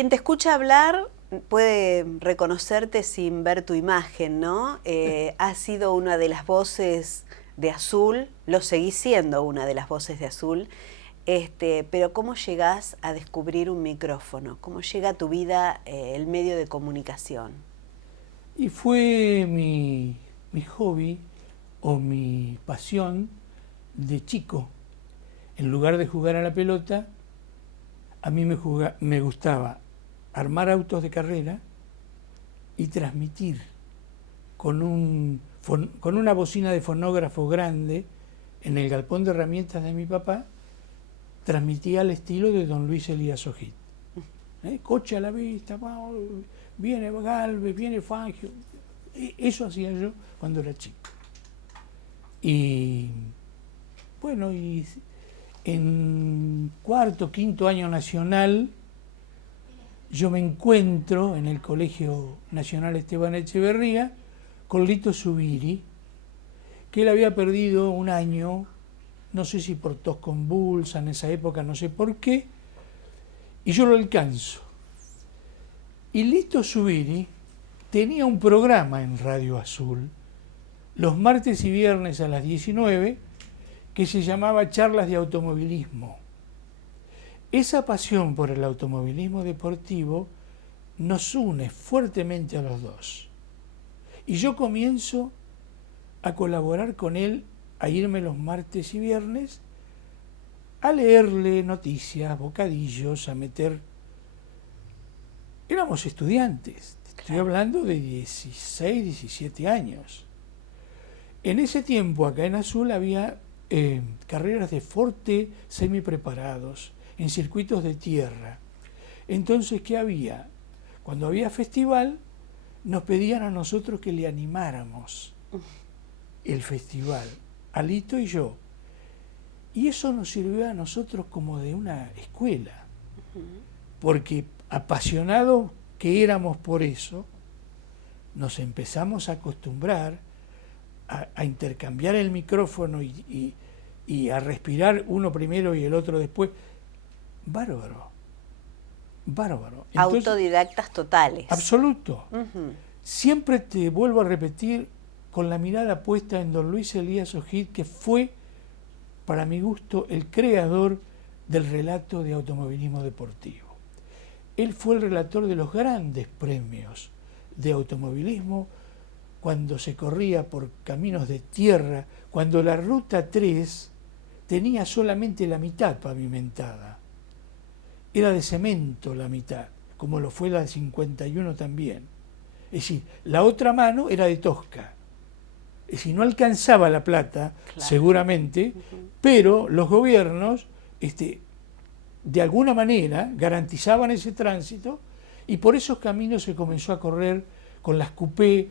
Quien te escucha hablar puede reconocerte sin ver tu imagen, ¿no? Has sido una de las voces de Azul, lo seguís siendo una de las voces de Azul, pero ¿cómo llegás a descubrir un micrófono? ¿Cómo llega a tu vida el medio de comunicación? Y fue mi hobby o mi pasión de chico. En lugar de jugar a la pelota, a mí me gustaba armar autos de carrera y transmitir con una bocina de fonógrafo grande en el galpón de herramientas de mi papá. Transmitía al estilo de don Luis Elías Ojit. Coche a la vista, viene Galvez, viene Fangio. Eso hacía yo cuando era chico. Y bueno, y en cuarto, quinto año nacional, yo me encuentro en el Colegio Nacional Esteban Echeverría con Lito Zubiri, que él había perdido un año, no sé si por tos convulsa en esa época, no sé por qué, y yo lo alcanzo. Y Lito Zubiri tenía un programa en Radio Azul, los martes y viernes a las 19, que se llamaba Charlas de Automovilismo. Esa pasión por el automovilismo deportivo nos une fuertemente a los dos. Y yo comienzo a colaborar con él, a irme los martes y viernes, a leerle noticias, bocadillos, a meter... Éramos estudiantes, estoy hablando de 16, 17 años. En ese tiempo, acá en Azul, había carreras de forte semipreparados, en circuitos de tierra. Entonces, ¿qué había? Cuando había festival, nos pedían a nosotros que le animáramos el festival, Alito y yo. Y eso nos sirvió a nosotros como de una escuela, porque apasionados que éramos por eso, nos empezamos a acostumbrar a intercambiar el micrófono y a respirar uno primero y el otro después. Bárbaro, bárbaro. Entonces, autodidactas totales. Absoluto. Siempre te vuelvo a repetir, con la mirada puesta en don Luis Elías Ojit, que fue, para mi gusto, el creador del relato de automovilismo deportivo. Él fue el relator de los grandes premios de automovilismo cuando se corría por caminos de tierra, cuando la Ruta 3 tenía solamente la mitad pavimentada. Era de cemento la mitad, como lo fue la 51 también. Es decir, la otra mano era de Tosca. Es decir, no alcanzaba la plata, claro, seguramente, pero los gobiernos, de alguna manera, garantizaban ese tránsito y por esos caminos se comenzó a correr con las coupé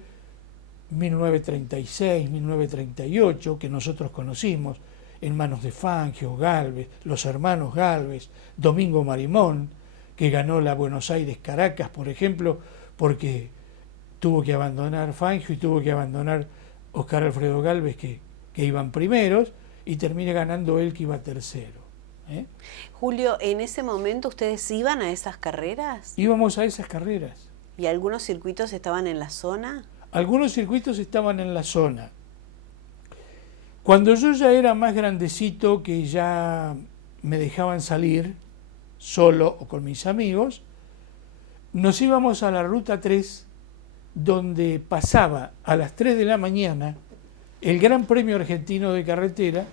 1936, 1938, que nosotros conocimos, en manos de Fangio, Galvez, los hermanos Galvez, Domingo Marimón, que ganó la Buenos Aires-Caracas, por ejemplo, porque tuvo que abandonar Fangio y tuvo que abandonar Oscar Alfredo Galvez, que iban primeros, y termina ganando él, que iba tercero. Julio, ¿en ese momento ustedes iban a esas carreras? Íbamos a esas carreras. ¿Y algunos circuitos estaban en la zona? Algunos circuitos estaban en la zona. Cuando yo ya era más grandecito, que ya me dejaban salir solo o con mis amigos, nos íbamos a la Ruta 3, donde pasaba a las 3 de la mañana el Gran Premio Argentino de Carretera,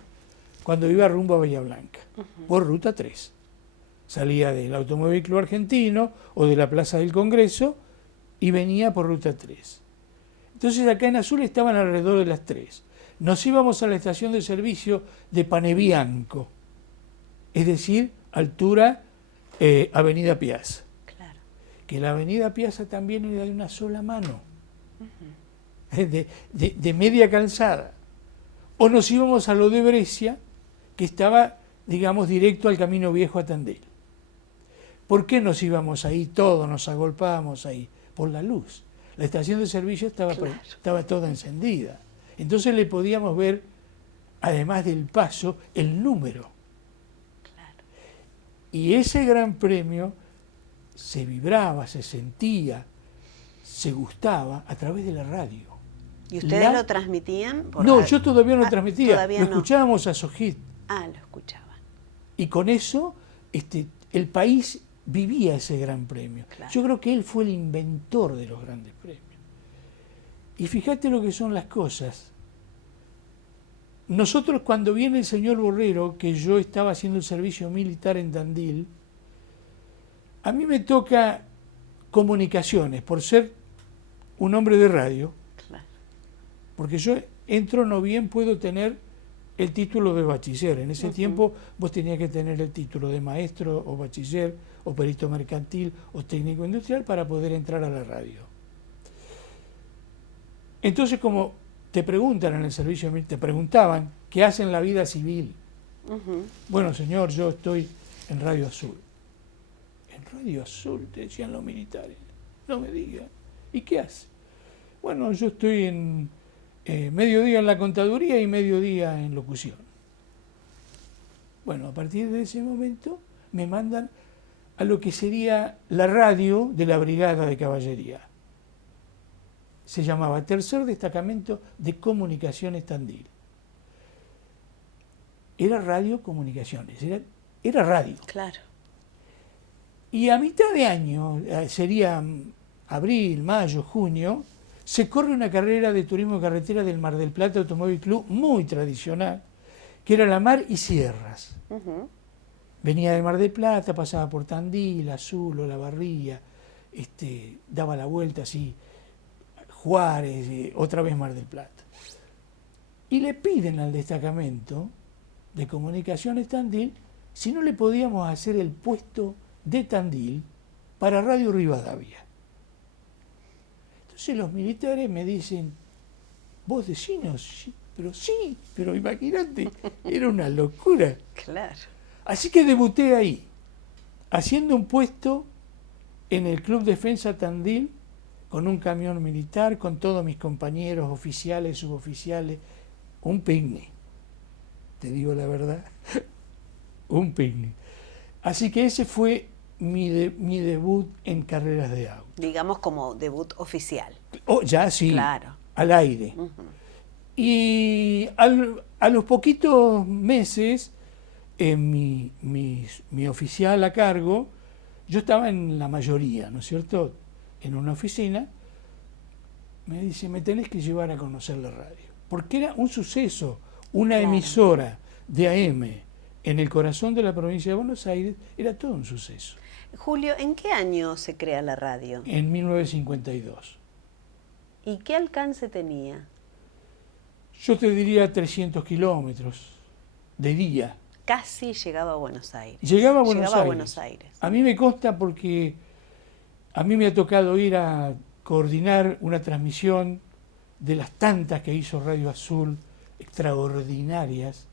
cuando iba rumbo a Bahía Blanca, por Ruta 3. Salía del Automóvil Club Argentino o de la Plaza del Congreso y venía por Ruta 3. Entonces acá en Azul estaban alrededor de las 3. Nos íbamos a la estación de servicio de Panebianco, es decir, altura Avenida Piazza. Claro. Que la Avenida Piazza también era de una sola mano, de media calzada. O nos íbamos a lo de Brescia, que estaba, digamos, directo al Camino Viejo a Tandil. ¿Por qué nos íbamos ahí todos, nos agolpábamos ahí? Por la luz. La estación de servicio estaba toda encendida. Entonces le podíamos ver, además del paso, el número. Claro. Y ese gran premio se vibraba, se sentía, se gustaba a través de la radio. ¿Y ustedes lo transmitían? No, yo todavía no transmitía, todavía lo no. escuchábamos a Sojit. Ah, lo escuchaban. Y con eso el país vivía ese gran premio. Claro. Yo creo que él fue el inventor de los grandes premios. Y fíjate lo que son las cosas. Nosotros, cuando viene el señor Borrero, que yo estaba haciendo el servicio militar en Tandil, a mí me toca comunicaciones, por ser un hombre de radio, Claro. porque yo entro no bien puedo tener el título de bachiller. En ese tiempo vos tenías que tener el título de maestro o bachiller o perito mercantil o técnico industrial para poder entrar a la radio. Entonces, como te preguntan en el servicio militar, te preguntaban qué hacen en la vida civil. Bueno, señor, yo estoy en Radio Azul. En Radio Azul, te decían los militares. No me digan. ¿Y qué hace? Bueno, yo estoy en mediodía en la contaduría y mediodía en locución. Bueno, a partir de ese momento me mandan a lo que sería la radio de la Brigada de Caballería. Se llamaba Tercer Destacamento de Comunicaciones Tandil. Era radio comunicaciones, era radio. Claro. Y a mitad de año, sería abril, mayo, junio, se corre una carrera de turismo carretera del Mar del Plata Automóvil Club muy tradicional, que era la Mar y Sierras. Venía de Mar del Plata, pasaba por Tandil, Azul, Olavarría, daba la vuelta así, Juárez, otra vez Mar del Plata. Y le piden al destacamento de comunicaciones Tandil si no le podíamos hacer el puesto de Tandil para Radio Rivadavia. Entonces los militares me dicen, vos decinos, sí, pero imagínate, era una locura. Claro. Así que debuté ahí, haciendo un puesto en el Club Defensa Tandil, con un camión militar, con todos mis compañeros oficiales, suboficiales, un picnic, te digo la verdad, un picnic. Así que ese fue mi debut en carreras de auto. Digamos como debut oficial. Oh, ya sí, Claro. al aire. Y a los poquitos meses, mi oficial a cargo, yo estaba en la mayoría, ¿no es cierto?, en una oficina, me dice, me tenés que llevar a conocer la radio. Porque era un suceso, una emisora de AM en el corazón de la provincia de Buenos Aires, era todo un suceso. Julio, ¿en qué año se crea la radio? En 1952. ¿Y qué alcance tenía? Yo te diría 300 kilómetros de día. Casi llegaba a Buenos Aires. Llegaba a Buenos Aires. A mí me consta porque a mí me ha tocado ir a coordinar una transmisión de las tantas que hizo Radio Azul, extraordinarias,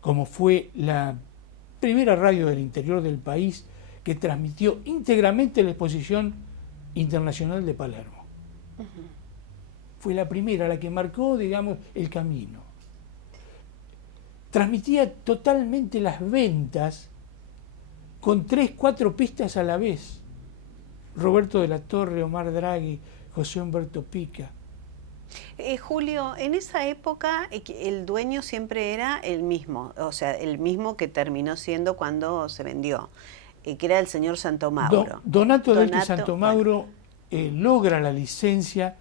como fue la primera radio del interior del país que transmitió íntegramente la Exposición Internacional de Palermo. Fue la primera, la que marcó, digamos, el camino. Transmitía totalmente las ventas con 3, 4 pistas a la vez. Roberto de la Torre, Omar Draghi, José Humberto Pica. Julio, en esa época el dueño siempre era el mismo, o sea, el mismo que terminó siendo cuando se vendió, que era el señor Santomauro. Donato Delti Santomauro logra la licencia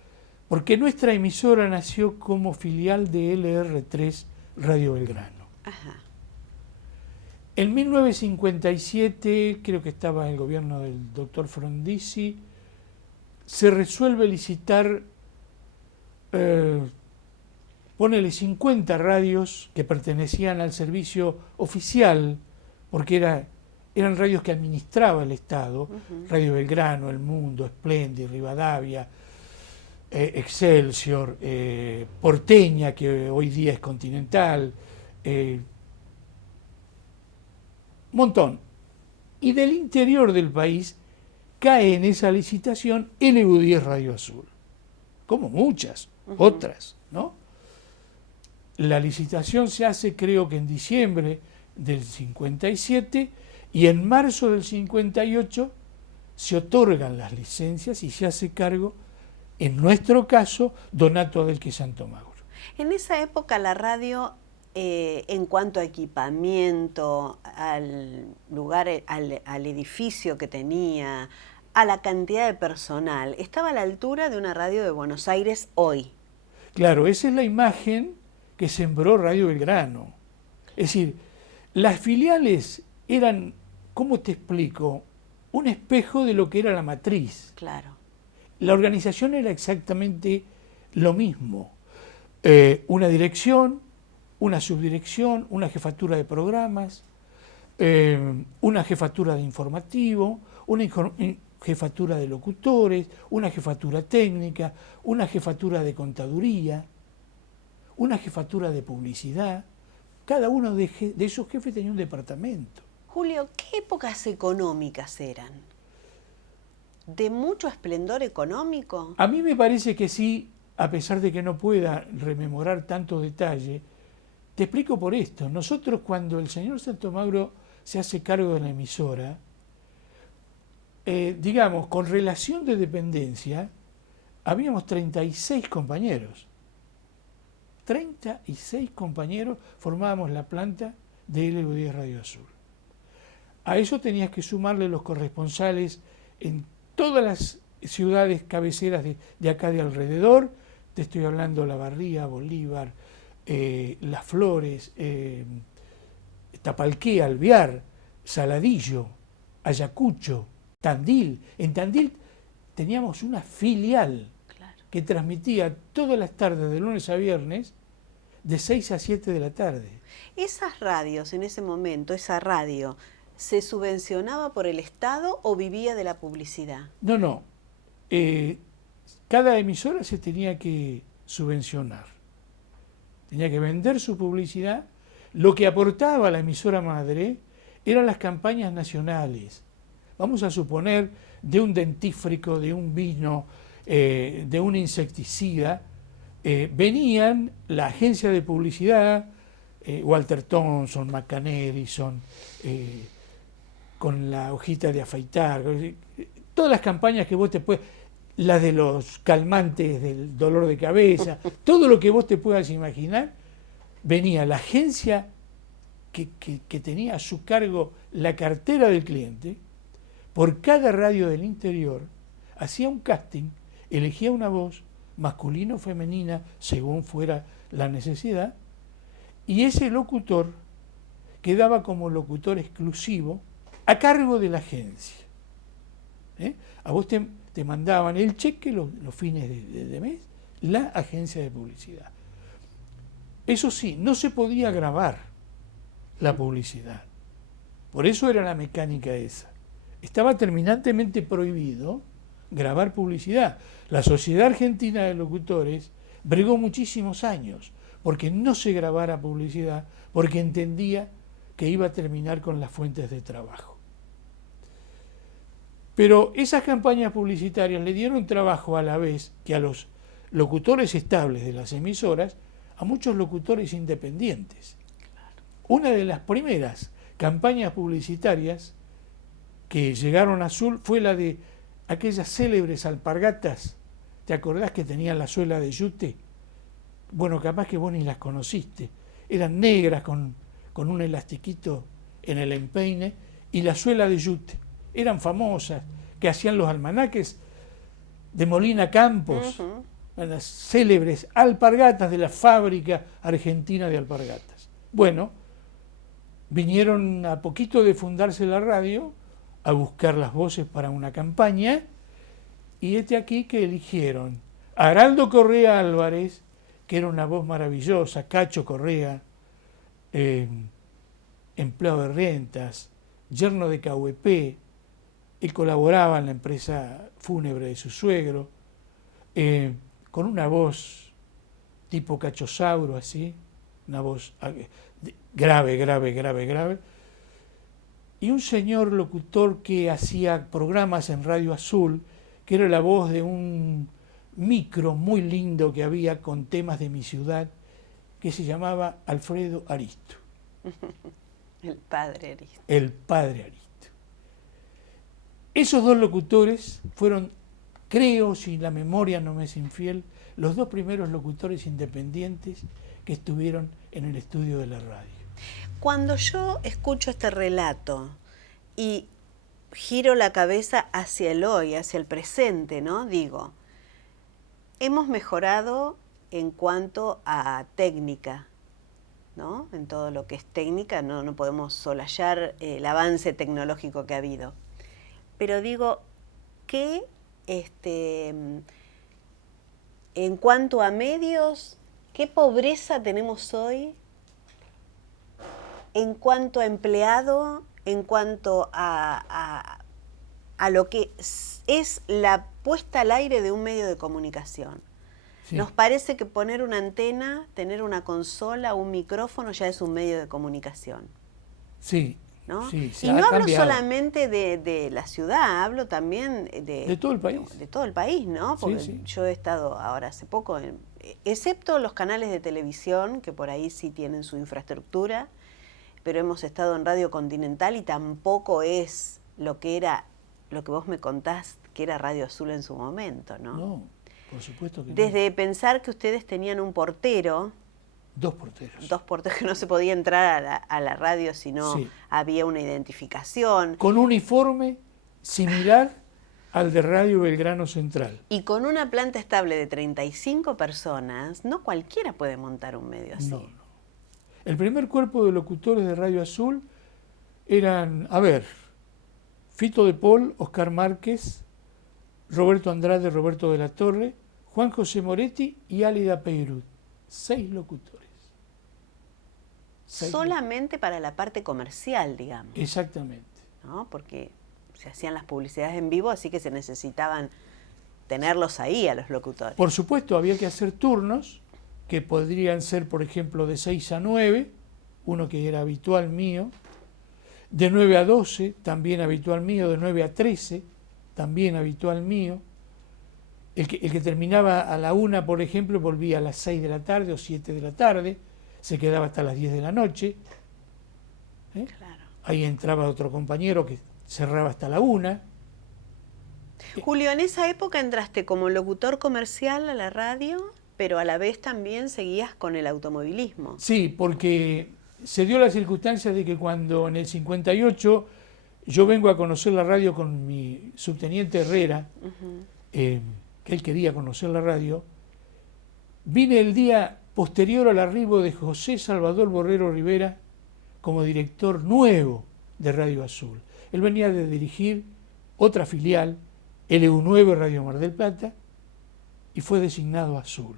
porque nuestra emisora nació como filial de LR3 Radio Belgrano. Ajá. En 1957, creo que estaba el gobierno del doctor Frondizi, se resuelve licitar, ponele 50 radios que pertenecían al servicio oficial, porque eran radios que administraba el Estado, Radio Belgrano, El Mundo, Splendid, Rivadavia, Excelsior, Porteña, que hoy día es Continental, montón. Y del interior del país cae en esa licitación LU10 Radio Azul, como muchas otras, ¿no? La licitación se hace, creo que en diciembre del 57, y en marzo del 58 se otorgan las licencias y se hace cargo, en nuestro caso, Donato Adelqui Santomauro. En esa época la radio, en cuanto a equipamiento, al lugar, al edificio que tenía, a la cantidad de personal, estaba a la altura de una radio de Buenos Aires hoy. Claro, esa es la imagen que sembró Radio Belgrano. Es decir, las filiales eran, ¿cómo te explico?, un espejo de lo que era la matriz. Claro. La organización era exactamente lo mismo. Una dirección, una subdirección, una jefatura de programas, una jefatura de informativo, una jefatura de locutores, una jefatura técnica, una jefatura de contaduría, una jefatura de publicidad. Cada uno de esos jefes tenía un departamento. Julio, ¿qué épocas económicas eran? ¿De mucho esplendor económico? A mí me parece que sí, a pesar de que no pueda rememorar tanto detalle. Te explico por esto. Nosotros, cuando el señor Santomauro se hace cargo de la emisora, digamos, con relación de dependencia, habíamos 36 compañeros. 36 compañeros formábamos la planta de LU10 Radio Azul. A eso tenías que sumarle los corresponsales en todas las ciudades cabeceras de acá de alrededor. Te estoy hablando de La Barría, Bolívar, Las Flores, Tapalqué, Alvear, Saladillo, Ayacucho, Tandil. En Tandil teníamos una filial que transmitía todas las tardes, de lunes a viernes, de 6 a 7 de la tarde. ¿Esas radios en ese momento, esa radio, se subvencionaba por el Estado o vivía de la publicidad? No. Cada emisora se tenía que subvencionar. Tenía que vender su publicidad. Lo que aportaba la emisora madre eran las campañas nacionales. Vamos a suponer de un dentífrico, de un vino, de un insecticida. Venían la agencia de publicidad, Walter Thompson, McCann Edison, con la hojita de afeitar, todas las campañas que vos te puedes, las de los calmantes del dolor de cabeza, todo lo que vos te puedas imaginar, venía la agencia que tenía a su cargo la cartera del cliente, por cada radio del interior, hacía un casting, elegía una voz, masculina o femenina, según fuera la necesidad, y ese locutor quedaba como locutor exclusivo a cargo de la agencia. A vos te mandaban el cheque los fines de mes, la agencia de publicidad. Eso sí, no se podía grabar la publicidad. Por eso era la mecánica esa. Estaba terminantemente prohibido grabar publicidad. La Sociedad Argentina de Locutores bregó muchísimos años porque no se grabara publicidad, porque entendía que iba a terminar con las fuentes de trabajo. Pero esas campañas publicitarias le dieron trabajo a la vez que a los locutores estables de las emisoras, a muchos locutores independientes. Una de las primeras campañas publicitarias que llegaron a Azul fue la de aquellas célebres alpargatas. ¿Te acordás que tenían la suela de yute? Bueno, capaz que vos ni las conociste. Eran negras con un elastiquito en el empeine y la suela de yute. Eran famosas, que hacían los almanaques de Molina Campos, las célebres alpargatas de la fábrica argentina de alpargatas. Bueno, vinieron a poquito de fundarse la radio a buscar las voces para una campaña y aquí que eligieron a Araldo Correa Álvarez, que era una voz maravillosa, Cacho Correa, empleado de rentas, yerno de Cahuepé. Él colaboraba en la empresa fúnebre de su suegro, con una voz tipo cachosauro, así, una voz grave. Y un señor locutor que hacía programas en Radio Azul, que era la voz de un micro muy lindo que había con temas de mi ciudad, que se llamaba Alfredo Aristo. El padre Aristo. El padre Aristo. Esos dos locutores fueron, creo, si la memoria no me es infiel, los dos primeros locutores independientes que estuvieron en el estudio de la radio. Cuando yo escucho este relato y giro la cabeza hacia el hoy, hacia el presente, ¿no? Digo, hemos mejorado en cuanto a técnica, ¿no? En todo lo que es técnica no podemos soslayar el avance tecnológico que ha habido. Pero digo, ¿qué en cuanto a medios, qué pobreza tenemos hoy en cuanto a empleado, en cuanto a lo que es la puesta al aire de un medio de comunicación? Sí. Nos parece que poner una antena, tener una consola, un micrófono ya es un medio de comunicación. Sí. ¿No? Sí, y no hablo solamente de la ciudad, hablo también de todo el país. De todo el país, ¿no? Porque sí. Yo he estado ahora hace poco, excepto los canales de televisión, que por ahí sí tienen su infraestructura, pero hemos estado en Radio Continental y tampoco es lo que vos me contás que era Radio Azul en su momento, ¿no? No, por supuesto que Desde pensar que ustedes tenían un portero. Dos porteros. Dos porteros, que no se podía entrar a la radio si no sí. había una identificación. Con un uniforme similar al de Radio Belgrano Central. Y con una planta estable de 35 personas, no cualquiera puede montar un medio así. No. El primer cuerpo de locutores de Radio Azul eran, Fito de Paul, Oscar Márquez, Roberto Andrade, Roberto de la Torre, Juan José Moretti y Álida Peirut. 6 locutores. Solamente para la parte comercial, digamos. Exactamente. ¿No? Porque se hacían las publicidades en vivo, así que se necesitaban tenerlos ahí a los locutores. Por supuesto, había que hacer turnos, que podrían ser, por ejemplo, de 6 a 9, uno que era habitual mío, de 9 a 12, también habitual mío, de 9 a 13, también habitual mío. El que terminaba a la 1, por ejemplo, volvía a las 6 de la tarde o 7 de la tarde, se quedaba hasta las 10 de la noche. Claro. Ahí entraba otro compañero que cerraba hasta la 1. Julio, en esa época entraste como locutor comercial a la radio, pero a la vez también seguías con el automovilismo. Sí, porque se dio la circunstancia de que cuando en el 58 yo vengo a conocer la radio con mi subteniente Herrera, que él quería conocer la radio, vine el día posterior al arribo de José Salvador Borrero Rivera como director nuevo de Radio Azul. Él venía de dirigir otra filial, LU9 Radio Mar del Plata, y fue designado Azul.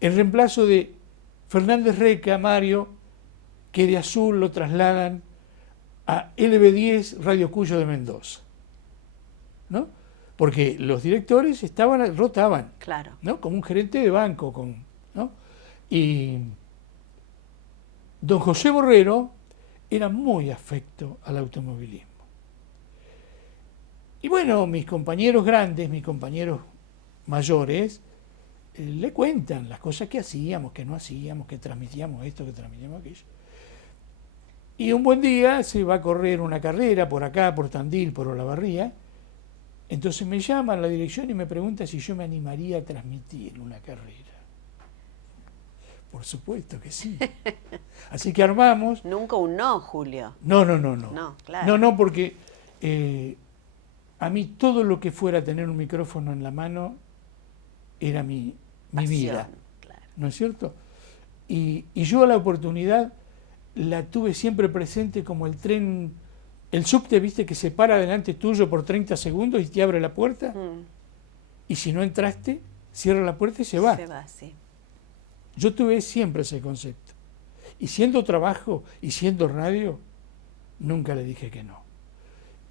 En reemplazo de Fernández Reca, Mario, que de Azul lo trasladan a LB10 Radio Cuyo de Mendoza, ¿no? Porque los directores rotaban, claro, ¿no? Como un gerente de banco, ¿no? Y don José Borrero era muy afecto al automovilismo. Y bueno, mis compañeros grandes, mis compañeros mayores, le cuentan las cosas que hacíamos, que no hacíamos, que transmitíamos esto, que transmitíamos aquello. Y un buen día se va a correr una carrera por acá, por Tandil, por Olavarría. Entonces me llaman a la dirección y me preguntan si yo me animaría a transmitir una carrera. Por supuesto que sí. Así que armamos. Nunca un no, Julio. No. No, claro. No, porque a mí todo lo que fuera tener un micrófono en la mano era mi vida. Claro. ¿No es cierto? Y yo la oportunidad la tuve siempre presente como el tren, el subte, viste, que se para delante tuyo por 30 segundos y te abre la puerta. Y si no entraste, cierra la puerta y se va. Se va, sí. Yo tuve siempre ese concepto. Y siendo trabajo y siendo radio, nunca le dije que no.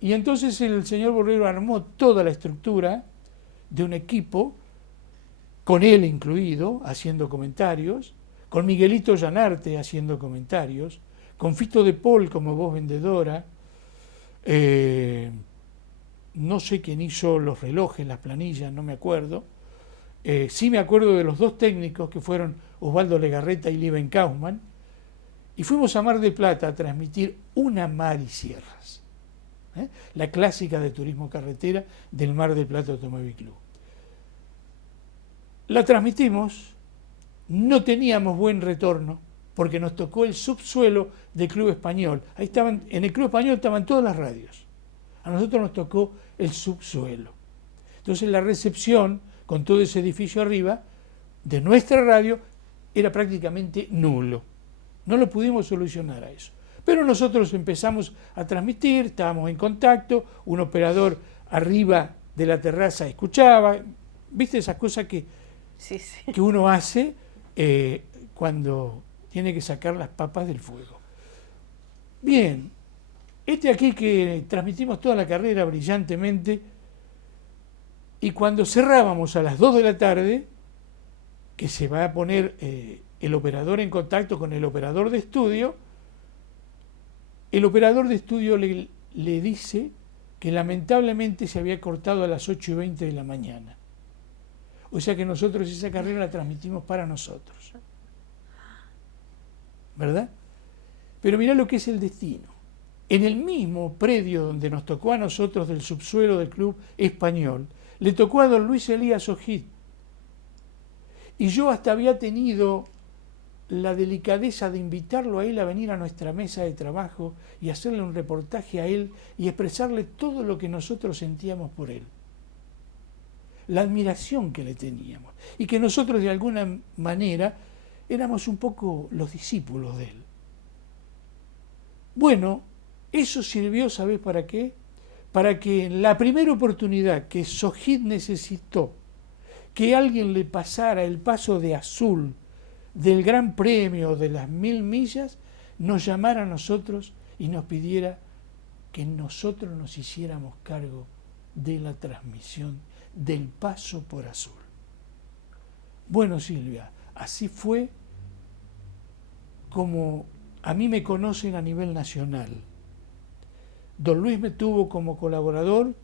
Y entonces el señor Borrero armó toda la estructura de un equipo, con él incluido, haciendo comentarios, con Miguelito Llanarte haciendo comentarios, con Fito de Paul como voz vendedora, no sé quién hizo los relojes, las planillas, no me acuerdo. Sí me acuerdo de los dos técnicos que fueron Osvaldo Legarreta y Lieben Kaufmann, y fuimos a Mar del Plata a transmitir una Mar y Sierras. La clásica de turismo carretera del Mar del Plata Automóvil Club. La transmitimos, no teníamos buen retorno, porque nos tocó el subsuelo del Club Español. Ahí estaban, en el Club Español estaban todas las radios. A nosotros nos tocó el subsuelo. Entonces la recepción, con todo ese edificio arriba, de nuestra radio, era prácticamente nulo. No lo pudimos solucionar a eso. Pero nosotros empezamos a transmitir, estábamos en contacto, un operador arriba de la terraza escuchaba, ¿viste esas cosas que, sí. que uno hace cuando tiene que sacar las papas del fuego? Bien, aquí que transmitimos toda la carrera brillantemente, y cuando cerrábamos a las 2 de la tarde, que se va a poner el operador en contacto con el operador de estudio, el operador de estudio le dice que lamentablemente se había cortado a las 8:20 de la mañana. O sea que nosotros esa carrera la transmitimos para nosotros. ¿Verdad? Pero mirá lo que es el destino. En el mismo predio donde nos tocó a nosotros del subsuelo del Club Español, le tocó a don Luis Elías Ojid. Y yo hasta había tenido la delicadeza de invitarlo a él a venir a nuestra mesa de trabajo y hacerle un reportaje a él y expresarle todo lo que nosotros sentíamos por él. La admiración que le teníamos. Y que nosotros de alguna manera éramos un poco los discípulos de él. Bueno, eso sirvió, ¿sabés para qué? Para que en la primera oportunidad que Ojid necesitó que alguien le pasara el paso de azul del Gran Premio de las 1000 millas, nos llamara a nosotros y nos pidiera que nosotros nos hiciéramos cargo de la transmisión del paso por azul. Bueno, Silvia, así fue como a mí me conocen a nivel nacional. Don Luis me tuvo como colaborador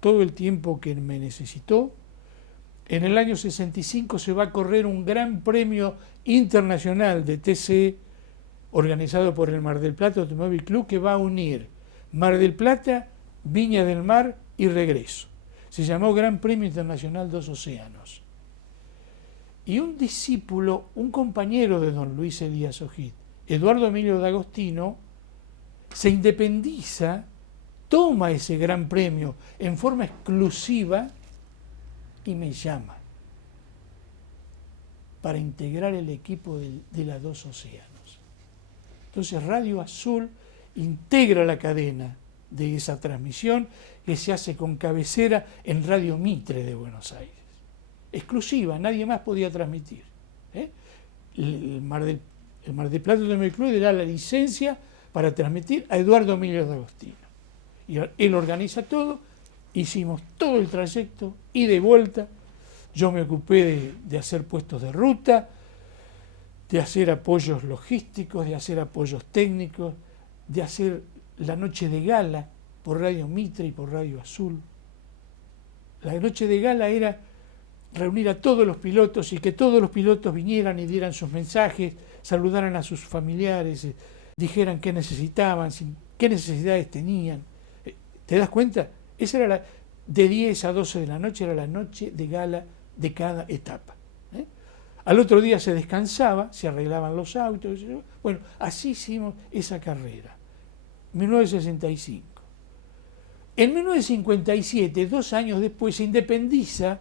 todo el tiempo que me necesitó. En el año 65 se va a correr un gran premio internacional de TC organizado por el Mar del Plata Automóvil Club, que va a unir Mar del Plata, Viña del Mar y regreso. Se llamó Gran Premio Internacional Dos Océanos. Y un discípulo, un compañero de don Luis Elías Ojid, Eduardo Emilio D'Agostino, se independiza, toma ese gran premio en forma exclusiva y me llama para integrar el equipo de la Dos Océanos. Entonces Radio Azul integra la cadena de esa transmisión que se hace con cabecera en Radio Mitre de Buenos Aires. Exclusiva, nadie más podía transmitir. El Mar del Plata Automóvil Club le da la licencia para transmitir a Eduardo Emilio D'Agostino. Y él organiza todo, hicimos todo el trayecto y de vuelta. Yo me ocupé de hacer puestos de ruta, de hacer apoyos logísticos, de hacer apoyos técnicos, de hacer la noche de gala por Radio Mitre y por Radio Azul. La noche de gala era reunir a todos los pilotos y que todos los pilotos vinieran y dieran sus mensajes, saludaran a sus familiares, dijeran qué necesitaban, qué necesidades tenían. ¿Te das cuenta? Esa era de 10 a 12 de la noche, era la noche de gala de cada etapa. Al otro día se descansaba, se arreglaban los autos. Bueno, así hicimos esa carrera. 1965. En 1957, 2 años después, se independiza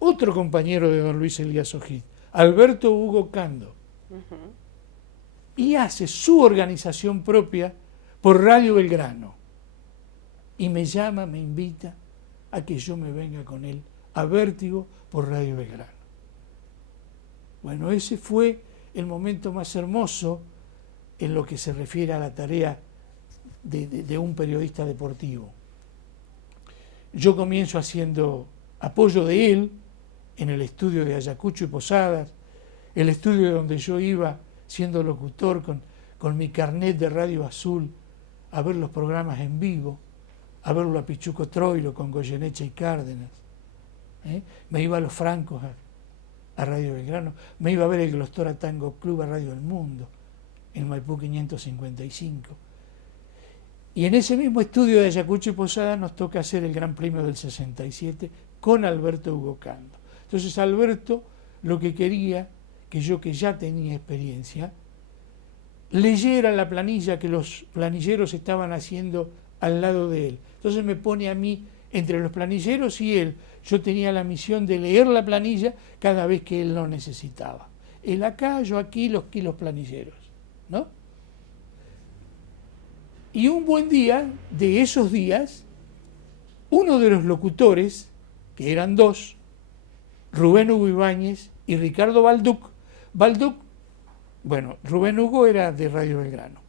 otro compañero de don Luis Elías Ojid, Alberto Hugo Cando, y hace su organización propia por Radio Belgrano. Y me llama, me invita a que yo me venga con él a Vértigo por Radio Belgrano. Bueno, ese fue el momento más hermoso en lo que se refiere a la tarea de un periodista deportivo. Yo comienzo haciendo apoyo de él en el estudio de Ayacucho y Posadas, el estudio donde yo iba siendo locutor con mi carnet de Radio Azul a ver los programas en vivo, a verlo a Pichuco Troilo con Goyeneche y Cárdenas. Me iba a Los Francos a Radio Belgrano, me iba a ver el Glostora Tango Club a Radio El Mundo, en Maipú 555. Y en ese mismo estudio de Ayacucho y Posada nos toca hacer el Gran Premio del 67 con Alberto Hugo Cando. Entonces Alberto lo que quería, que yo que ya tenía experiencia, leyera la planilla que los planilleros estaban haciendo al lado de él. Entonces me pone a mí entre los planilleros y él. Yo tenía la misión de leer la planilla cada vez que él lo necesitaba. Él acá, yo aquí, los planilleros, ¿no? Y un buen día, de esos días, uno de los locutores, que eran dos, Rubén Hugo Ibáñez y Ricardo Balduc, bueno, Rubén Hugo era de Radio Belgrano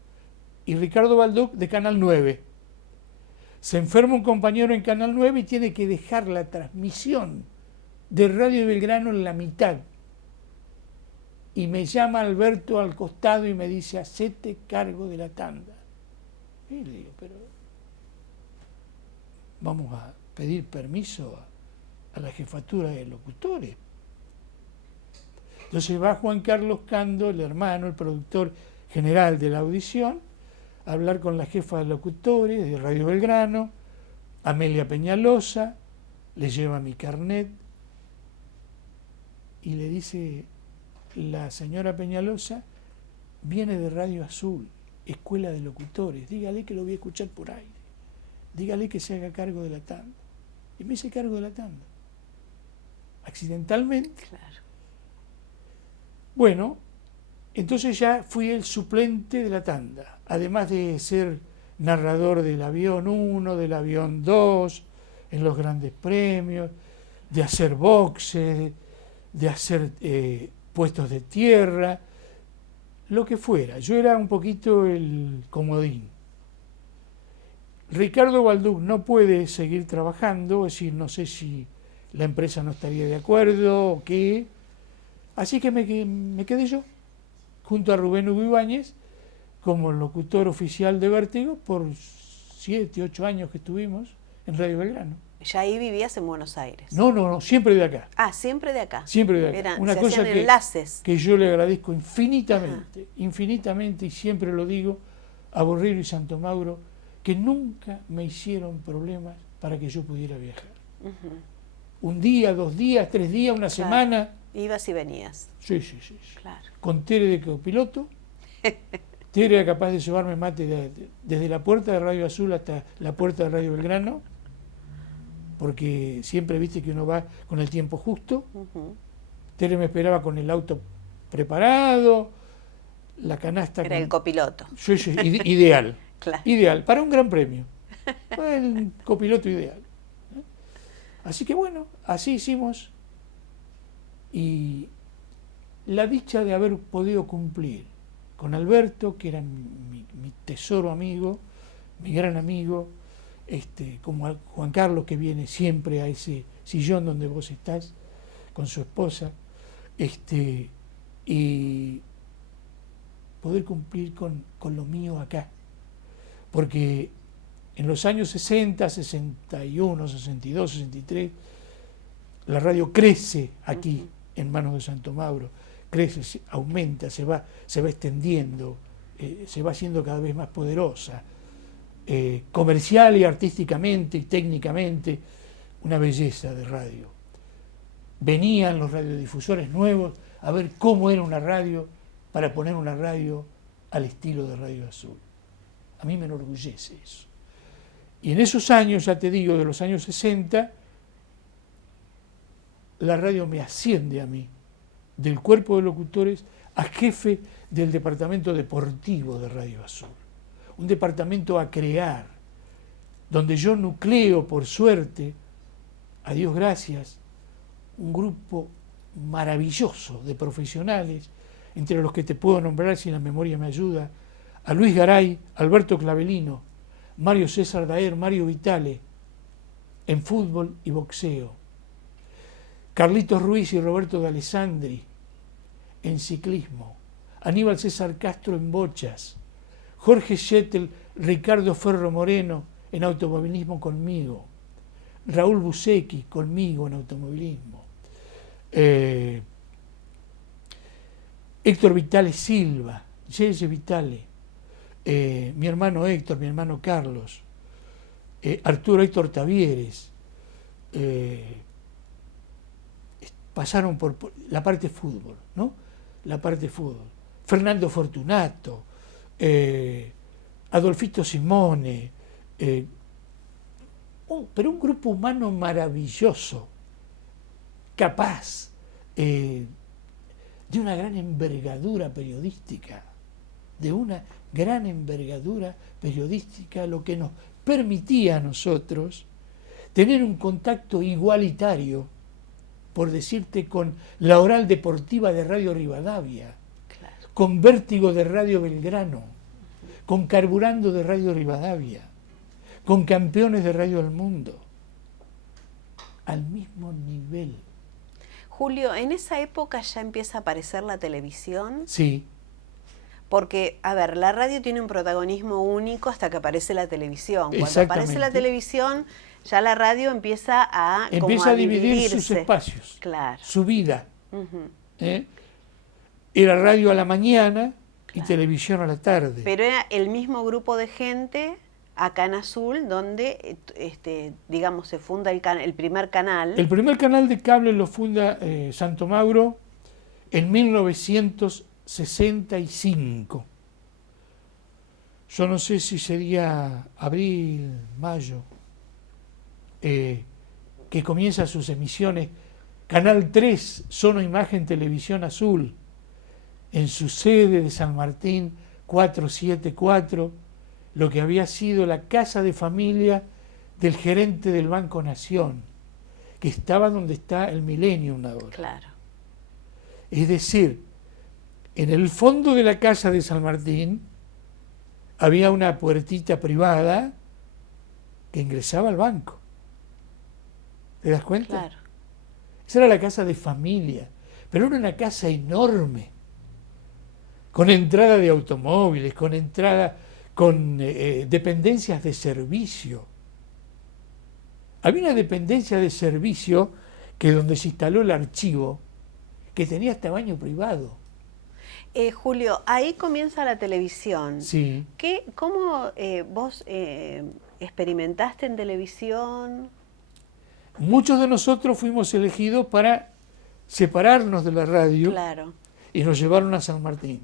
y Ricardo Balduc de Canal 9. Se enferma un compañero en Canal 9 y tiene que dejar la transmisión de Radio Belgrano en la mitad. Y me llama Alberto al costado y me dice, hacete cargo de la tanda. Y le digo, pero vamos a pedir permiso a la jefatura de locutores. Entonces va Juan Carlos Cando, el hermano, el productor general de la audición, a hablar con la jefa de locutores de Radio Belgrano, Amelia Peñalosa, le lleva mi carnet y le dice, la señora Peñalosa viene de Radio Azul, Escuela de Locutores, dígale que lo voy a escuchar por aire, dígale que se haga cargo de la tanda. Y me hice cargo de la tanda, accidentalmente. Claro. Bueno, entonces ya fui el suplente de la tanda, además de ser narrador del avión 1, del avión 2, en los grandes premios, de hacer boxes, de hacer puestos de tierra, lo que fuera. Yo era un poquito el comodín. Ricardo Balduc no puede seguir trabajando, es decir, no sé si la empresa no estaría de acuerdo o qué. Así que me quedé yo, junto a Rubén Hugo Ibáñez, como locutor oficial de Vértigo por 7, 8 años que estuvimos en Radio Belgrano. ¿Ya ahí vivías en Buenos Aires? No, siempre de acá. Ah, siempre de acá. Siempre de acá. Una se cosa hacían enlaces. que yo le agradezco infinitamente, infinitamente, y siempre lo digo, a Borrero y Santo Mauro, que nunca me hicieron problemas para que yo pudiera viajar. Un día, 2 días, 3 días, una semana. Ibas y venías. Sí. Claro. Con Tere de copiloto. Tere era capaz de llevarme mate desde la puerta de Radio Azul hasta la puerta de Radio Belgrano, porque siempre viste que uno va con el tiempo justo. Tere me esperaba con el auto preparado, la canasta. Era el copiloto. Sí, ideal. Claro. Ideal, para un gran premio. El copiloto ideal. Así que bueno, así hicimos. Y la dicha de haber podido cumplir con Alberto, que era mi tesoro amigo, mi gran amigo, como a Juan Carlos, que viene siempre a ese sillón donde vos estás, con su esposa, y poder cumplir con lo mío acá. Porque en los años 60, 61, 62, 63, la radio crece aquí, en manos de Santo Mauro, crece, aumenta, se va extendiendo, se va haciendo cada vez más poderosa, comercial y artísticamente y técnicamente, una belleza de radio. Venían los radiodifusores nuevos a ver cómo era una radio, para poner una radio al estilo de Radio Azul. A mí me enorgullece eso. Y en esos años, ya te digo, de los años 60, la radio me asciende a mí, del cuerpo de locutores, a jefe del departamento deportivo de Radio Azul. Un departamento a crear, donde yo nucleo, por suerte, a Dios gracias, un grupo maravilloso de profesionales, entre los que te puedo nombrar, si la memoria me ayuda, a Luis Garay, Alberto Clavelino, Mario César Daer, Mario Vitale, en fútbol y boxeo, Carlitos Ruiz y Roberto de Alessandri, en ciclismo, Aníbal César Castro en bochas, Jorge Schettel, Ricardo Ferro Moreno en automovilismo conmigo, Raúl Busecki conmigo en automovilismo, Héctor Vitale Silva, Yeye Vitale, mi hermano Héctor, mi hermano Carlos, Arturo Héctor Tavieres, pasaron por la parte fútbol, ¿no? La parte fútbol. Fernando Fortunato, Adolfito Simone, pero un grupo humano maravilloso, capaz, de una gran envergadura periodística, lo que nos permitía a nosotros tener un contacto igualitario, por decirte, con la Oral Deportiva de Radio Rivadavia, Claro. con Vértigo de Radio Belgrano, con Carburando de Radio Rivadavia, con Campeones de Radio del Mundo, al mismo nivel. Julio, ¿en esa época ya empieza a aparecer la televisión? Sí, Porque, a ver, la radio tiene un protagonismo único hasta que aparece la televisión. Cuando aparece exactamente. la televisión, ya la radio empieza a Empieza a dividir sus espacios, Claro. su vida. Ujú. Era radio a la mañana y Claro. televisión a la tarde. Pero era el mismo grupo de gente acá en Azul, donde, digamos, se funda el primer canal. El primer canal de cable lo funda Santo Mauro en 1965. Yo no sé si sería abril, mayo, que comienza sus emisiones. Canal 3, Sono Imagen Televisión Azul, en su sede de San Martín 474, lo que había sido la casa de familia del gerente del Banco Nación, que estaba donde está el Millennium ahora. Claro. Es decir, en el fondo de la casa de San Martín había una puertita privada que ingresaba al banco. ¿Te das cuenta? Claro. Esa era la casa de familia, pero era una casa enorme, con entrada de automóviles, con dependencias de servicio. Había una dependencia de servicio que donde se instaló el archivo, que tenía hasta baño privado. Julio, ahí comienza la televisión. Sí. ¿Cómo vos experimentaste en televisión? Muchos de nosotros fuimos elegidos para separarnos de la radio. Claro. Y nos llevaron a San Martín,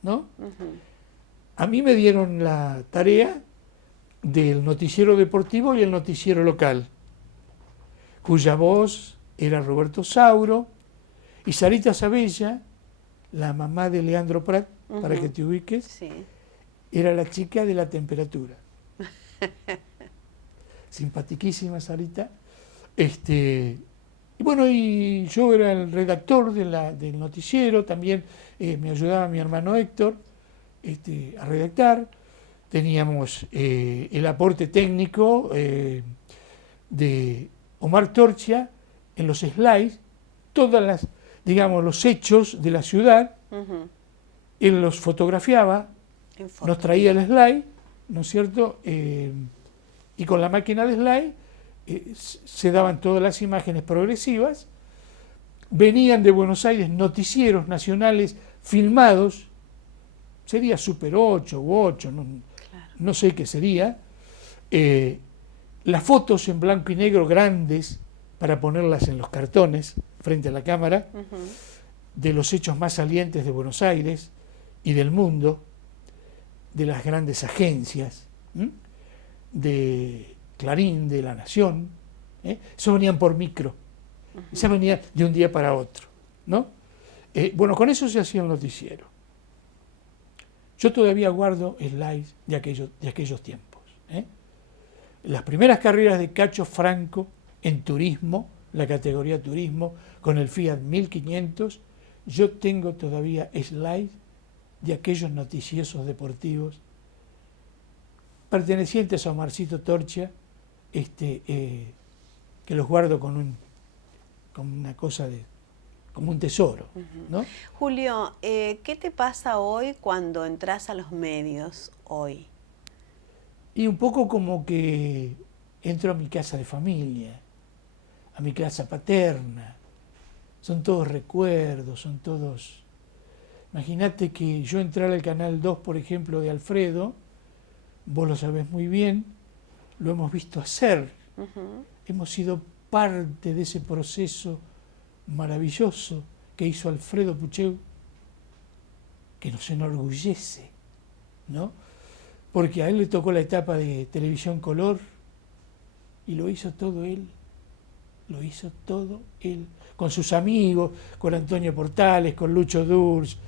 ¿no? Ujú. A mí me dieron la tarea del noticiero deportivo y el noticiero local, cuya voz era Roberto Sauro, y Sarita Sabella, la mamá de Leandro Prat, para que te ubiques, Sí. era la chica de la temperatura. Simpatiquísima Sarita. Y bueno, y yo era el redactor del noticiero, también me ayudaba mi hermano Héctor a redactar. Teníamos el aporte técnico de Omar Torchia en los slides, los hechos de la ciudad. Ujú. Él los fotografiaba, En foto. nos traía el slide, ¿no es cierto? Y con la máquina de slide se daban todas las imágenes progresivas. Venían de Buenos Aires noticieros nacionales filmados, sería Super 8 u 8, no sé qué sería. Las fotos en blanco y negro grandes para ponerlas en los cartones frente a la cámara, Ujú. de los hechos más salientes de Buenos Aires y del mundo, de las grandes agencias, de Clarín, de La Nación. Eso venían por micro, eso venía de un día para otro, ¿no? Bueno, con eso se hacía el noticiero. Yo todavía guardo slides de aquellos tiempos. Las primeras carreras de Cacho Franco en turismo, la categoría turismo, con el Fiat 1500, yo tengo todavía slides de aquellos noticiosos deportivos pertenecientes a Omarcito Torchia, que los guardo como una cosa como un tesoro, ¿no? Julio, ¿qué te pasa hoy cuando entras a los medios hoy? Y un poco como que entro a mi casa de familia, a mi casa paterna. Son todos recuerdos, son todos Imagínate que yo entrara al Canal 2, por ejemplo, de Alfredo, vos lo sabés muy bien, lo hemos visto hacer, hemos sido parte de ese proceso maravilloso que hizo Alfredo Pucheu, que nos enorgullece, ¿no? Porque a él le tocó la etapa de televisión color y lo hizo todo él, con sus amigos, con Antonio Portales, con Lucho Durs,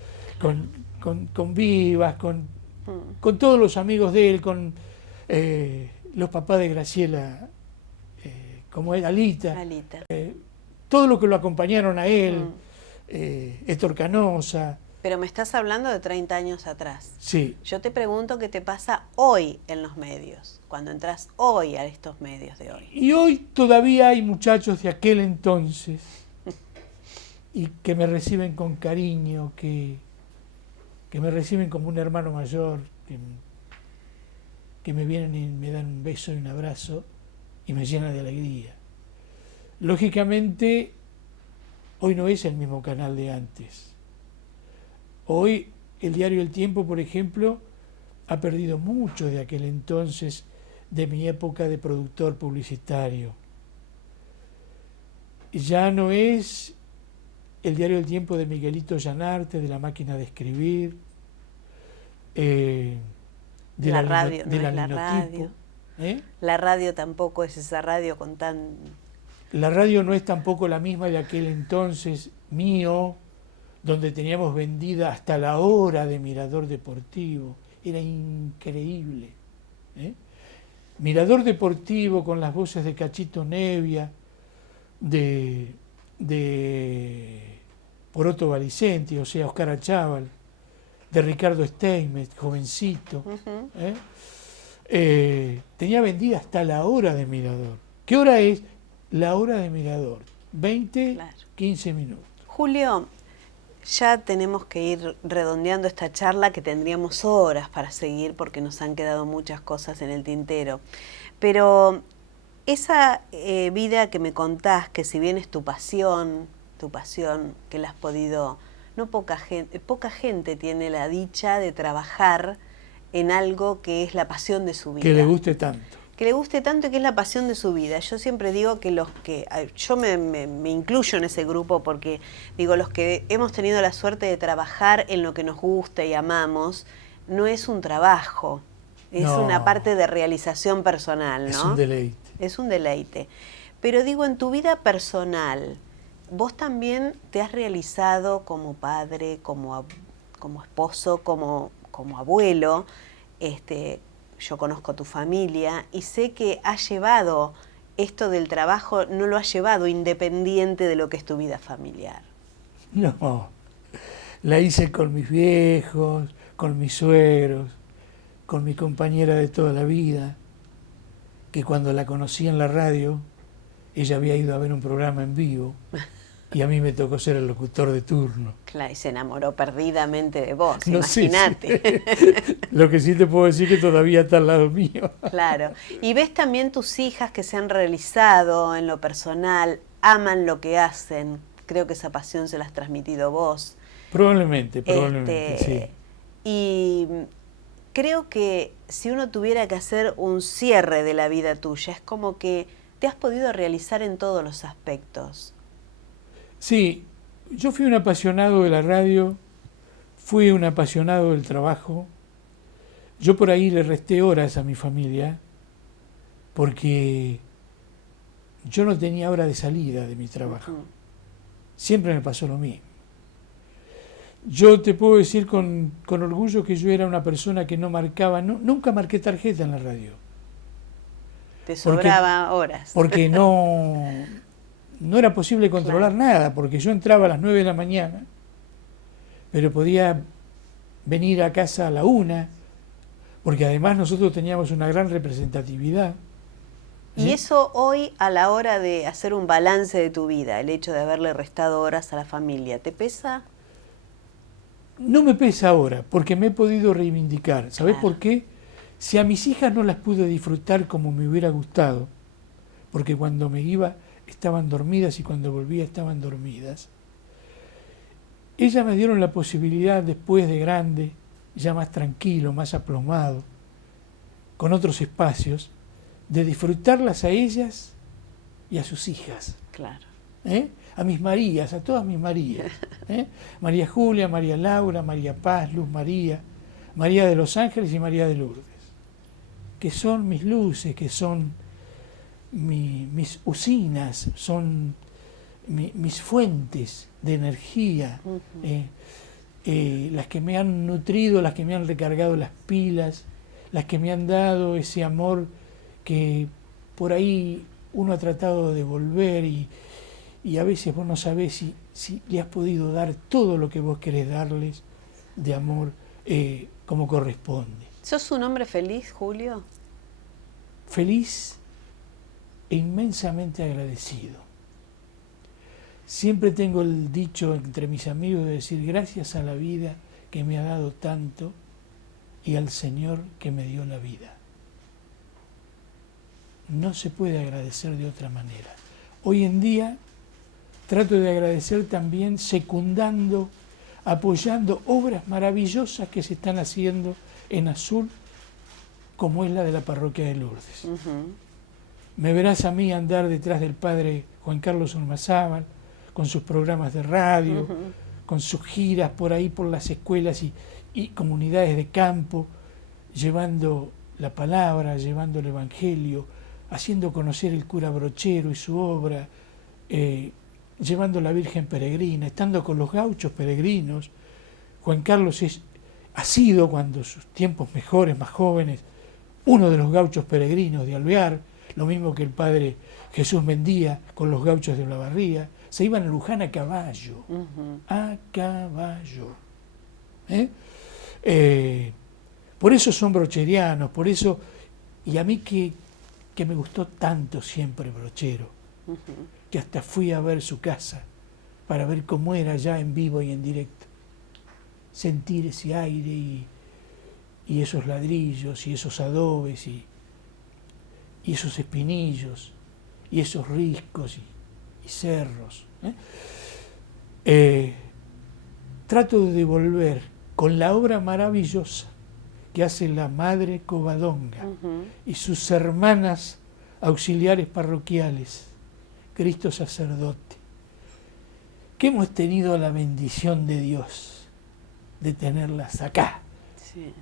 con Vivas, con todos los amigos de él, con los papás de Graciela, como es Alita, todo lo que lo acompañaron a él, Héctor Canosa. Pero me estás hablando de 30 años atrás. Sí. Yo te pregunto qué te pasa hoy en los medios, cuando entras hoy a estos medios de hoy. Y hoy todavía hay muchachos de aquel entonces y que me reciben con cariño, que me reciben como un hermano mayor, que me vienen y me dan un beso y un abrazo y me llenan de alegría. Lógicamente, hoy no es el mismo canal de antes. Hoy el diario El Tiempo, por ejemplo, ha perdido mucho de aquel entonces, de mi época de productor publicitario. Ya no es el diario El Tiempo de Miguelito Llanarte, de La Máquina de Escribir, de la radio, de no la es la linotipo. radio. La radio tampoco es esa radio con tan... La radio no es tampoco la misma de aquel entonces mío, donde teníamos vendida hasta la hora de Mirador Deportivo. Era increíble. Mirador Deportivo con las voces de Cachito Nevia, de Poroto Valicenti, o sea, Oscar Achával, de Ricardo Steinmetz, jovencito. Tenía vendida hasta la hora de Mirador. ¿Qué hora es? La hora de Mirador. 20, claro. 15 minutos. Julio, ya tenemos que ir redondeando esta charla, que tendríamos horas para seguir porque nos han quedado muchas cosas en el tintero. Pero esa vida que me contás, que si bien es tu pasión, que la has podido... No poca gente tiene la dicha de trabajar en algo que es la pasión de su vida. Que le guste tanto. Que le guste tanto y que es la pasión de su vida. Yo siempre digo que yo me incluyo en ese grupo porque digo, los que hemos tenido la suerte de trabajar en lo que nos gusta y amamos, no es un trabajo, es una parte de realización personal, ¿no? Es un deleite. Es un deleite. Pero digo, en tu vida personal, vos también te has realizado como padre, como esposo, como abuelo. Yo conozco tu familia y sé que has llevado esto del trabajo, no lo has llevado independiente de lo que es tu vida familiar. No, la hice con mis viejos, con mis suegros, con mi compañera de toda la vida, que cuando la conocí en la radio, ella había ido a ver un programa en vivo y a mí me tocó ser el locutor de turno. Claro, y se enamoró perdidamente de vos, no imagínate. Sí. Lo que sí te puedo decir que todavía está al lado mío. Claro. Y ves también tus hijas que se han realizado en lo personal, aman lo que hacen. Creo que esa pasión se la has transmitido vos. Probablemente, sí. Y creo que si uno tuviera que hacer un cierre de la vida tuya, es como que te has podido realizar en todos los aspectos. Sí, yo fui un apasionado de la radio, fui un apasionado del trabajo. Yo por ahí le resté horas a mi familia porque yo no tenía hora de salida de mi trabajo. Siempre me pasó lo mismo. Yo te puedo decir con orgullo que yo era una persona que no marcaba, nunca marqué tarjeta en la radio. Te sobraba horas. Porque no era posible controlar nada, porque yo entraba a las 9 de la mañana, pero podía venir a casa a la 1, porque además nosotros teníamos una gran representatividad. Y eso hoy, a la hora de hacer un balance de tu vida, el hecho de haberle restado horas a la familia, ¿te pesa? No me pesa ahora, porque me he podido reivindicar. ¿Sabés por qué? Si a mis hijas no las pude disfrutar como me hubiera gustado, porque cuando me iba estaban dormidas y cuando volvía estaban dormidas, ellas me dieron la posibilidad después de grande, ya más tranquilo, más aplomado, con otros espacios, de disfrutarlas a ellas y a sus hijas. Claro. A mis Marías, a todas mis Marías. María Julia, María Laura, María Paz, Luz María, María de los Ángeles y María de Lourdes, que son mis luces, que son mis usinas, son mis fuentes de energía, las que me han nutrido, las que me han recargado las pilas, las que me han dado ese amor que por ahí uno ha tratado de devolver y a veces vos no sabés si le has podido dar todo lo que vos querés darles de amor como corresponde. ¿Sos un hombre feliz, Julio? Feliz e inmensamente agradecido. Siempre tengo el dicho entre mis amigos de decir gracias a la vida que me ha dado tanto y al Señor que me dio la vida. No se puede agradecer de otra manera. Hoy en día trato de agradecer también secundando, apoyando obras maravillosas que se están haciendo en Azul, como es la de la parroquia de Lourdes. Me verás a mí andar detrás del padre Juan Carlos Ormazábal, con sus programas de radio, con sus giras por ahí por las escuelas y comunidades de campo, llevando la palabra, llevando el Evangelio, haciendo conocer el cura Brochero y su obra, llevando la Virgen Peregrina, estando con los gauchos peregrinos. Juan Carlos ha sido, cuando sus tiempos mejores, más jóvenes, uno de los gauchos peregrinos de Alvear, lo mismo que el padre Jesús Mendía con los gauchos de Olavarría. Se iban a Luján a caballo, a caballo. Por eso son brocherianos, por eso, y a mí que me gustó tanto siempre Brochero, que hasta fui a ver su casa para ver cómo era ya en vivo y en directo. Sentir ese aire y esos ladrillos y esos adobes y esos espinillos y esos riscos y cerros. Trato de devolver con la obra maravillosa que hace la Madre Covadonga y sus hermanas auxiliares parroquiales, Cristo Sacerdote, que hemos tenido la bendición de Dios de tenerlas acá,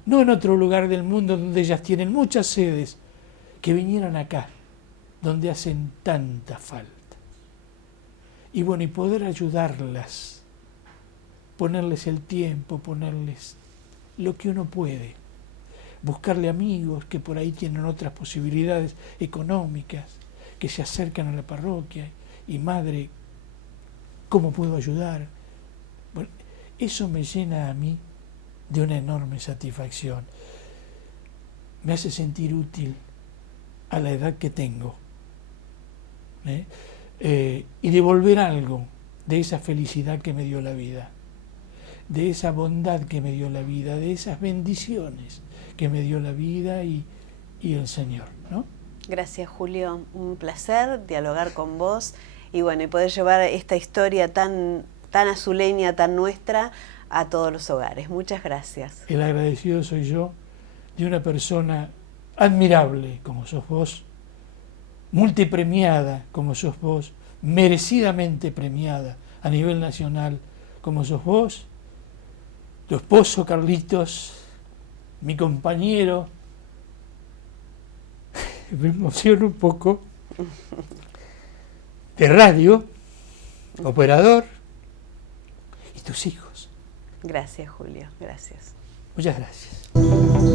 no en otro lugar del mundo donde ellas tienen muchas sedes, que vinieran acá, donde hacen tanta falta. Y bueno, y poder ayudarlas, ponerles el tiempo, ponerles lo que uno puede, buscarle amigos que por ahí tienen otras posibilidades económicas, que se acercan a la parroquia, y madre, ¿cómo puedo ayudar? Bueno, eso me llena a mí de una enorme satisfacción. Me hace sentir útil a la edad que tengo. Y devolver algo de esa felicidad que me dio la vida, de esa bondad que me dio la vida, de esas bendiciones que me dio la vida y el Señor, ¿no? Gracias, Julio. Un placer dialogar con vos y bueno, y poder llevar esta historia tan azuleña, tan nuestra, a todos los hogares. Muchas gracias. El agradecido soy yo de una persona admirable como sos vos, multipremiada como sos vos, merecidamente premiada a nivel nacional como sos vos, tu esposo Carlitos, mi compañero, me emociono un poco, de radio, operador, y tus hijos. Gracias, Julio, gracias. Muchas gracias.